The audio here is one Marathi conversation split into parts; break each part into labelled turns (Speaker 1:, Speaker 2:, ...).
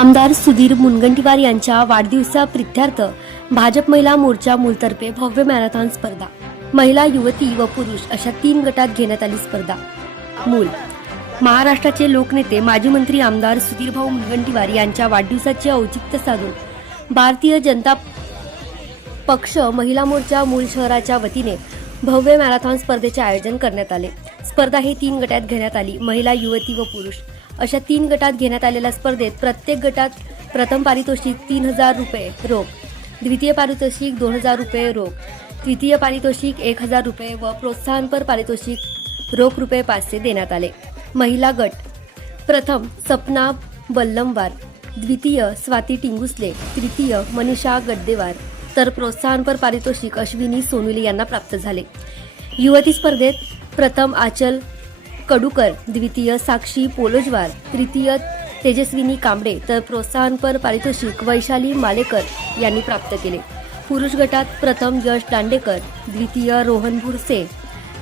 Speaker 1: आमदार सुधीर मुनगंटीवार यांच्या वाढदिवसाप्रित्यर्थ भाजप महिला मोर्चा मूलतर्फे भव्य मॅरेथॉन स्पर्धा. महिला युवती व पुरुष अशा तीन गटात घेण्यात आली स्पर्धा. मूल. महाराष्ट्राचे लोकनेते माजी मंत्री आमदार सुधीरभाऊ मुनगंटीवार यांच्या वाढदिवसाचे औचित्य साधून भारतीय जनता पक्ष महिला मोर्चा मूल शहराच्या वतीने भव्य मॅरेथॉन स्पर्धेचे आयोजन करण्यात आले. स्पर्धा ही तीन गटात घेण्यात आली. महिला युवती व पुरुष. अशा तीन गटात घेण्यात आलेल्या स्पर्धेत प्रत्येक गटात प्रथम पारितोषिक तीन हजार रुपये रोख द्वितीय पारितोषिक दोन हजार रुपये रोख तृतीय पारितोषिक एक हजार रुपये व प्रोत्साहनपर पारितोषिक रोख रुपये पाचशे देण्यात आले. महिला गट प्रथम सपना बल्लमवार द्वितीय स्वाती टिंगुसले तृतीय मनीषा गड्डेवार तर प्रोत्साहनपर पारितोषिक अश्विनी सोनुले यांना प्राप्त झाले. युवती स्पर्धेत प्रथम आचल कडूकर द्वितीय साक्षी पोलोजवार तृतीय तेजस्विनी कांबळे तर प्रोत्साहनपर पारितोषिक वैशाली मालेकर यांनी प्राप्त केले. पुरुष गटात प्रथम यश दांडेकर द्वितीय रोहन भुरसे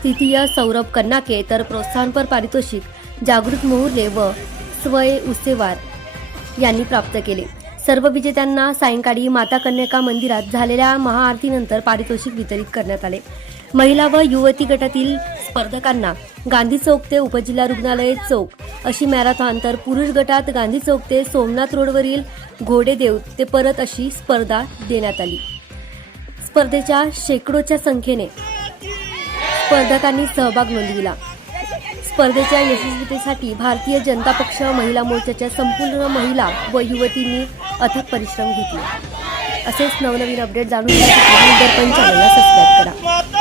Speaker 1: तृतीय सौरभ कन्नाके तर प्रोत्साहनपर पारितोषिक जागृत मोहुर्ले व स्वय उसेवार यांनी प्राप्त केले. सर्व विजेत्यांना सायंकाळी माता कन्यका मंदिरात झालेल्या महाआरतीनंतर पारितोषिक वितरित करण्यात आले. महिला व युवती गटातील स्पर्धकांना गांधी चौक ते उपजिल्हा रुग्णालय चौक अशी मॅरेथॉन तर पुरुष गटात गांधी चौक ते सोमनाथ रोडवरील घोडेदेव ते परत अशी स्पर्धा देण्यात आली. स्पर्धेच्या शेकडोच्या संख्येने स्पर्धकांनी सहभाग नोंदविला. स्पर्धेच्या यशस्वीतेसाठी भारतीय जनता पक्ष महिला मोर्चाच्या संपूर्ण महिला व युवतींनी अथक परिश्रम घेतले. असेच नवनवीन अपडेट जाणून घ्या दर्पण चॅनलला सबस्क्राईब करा.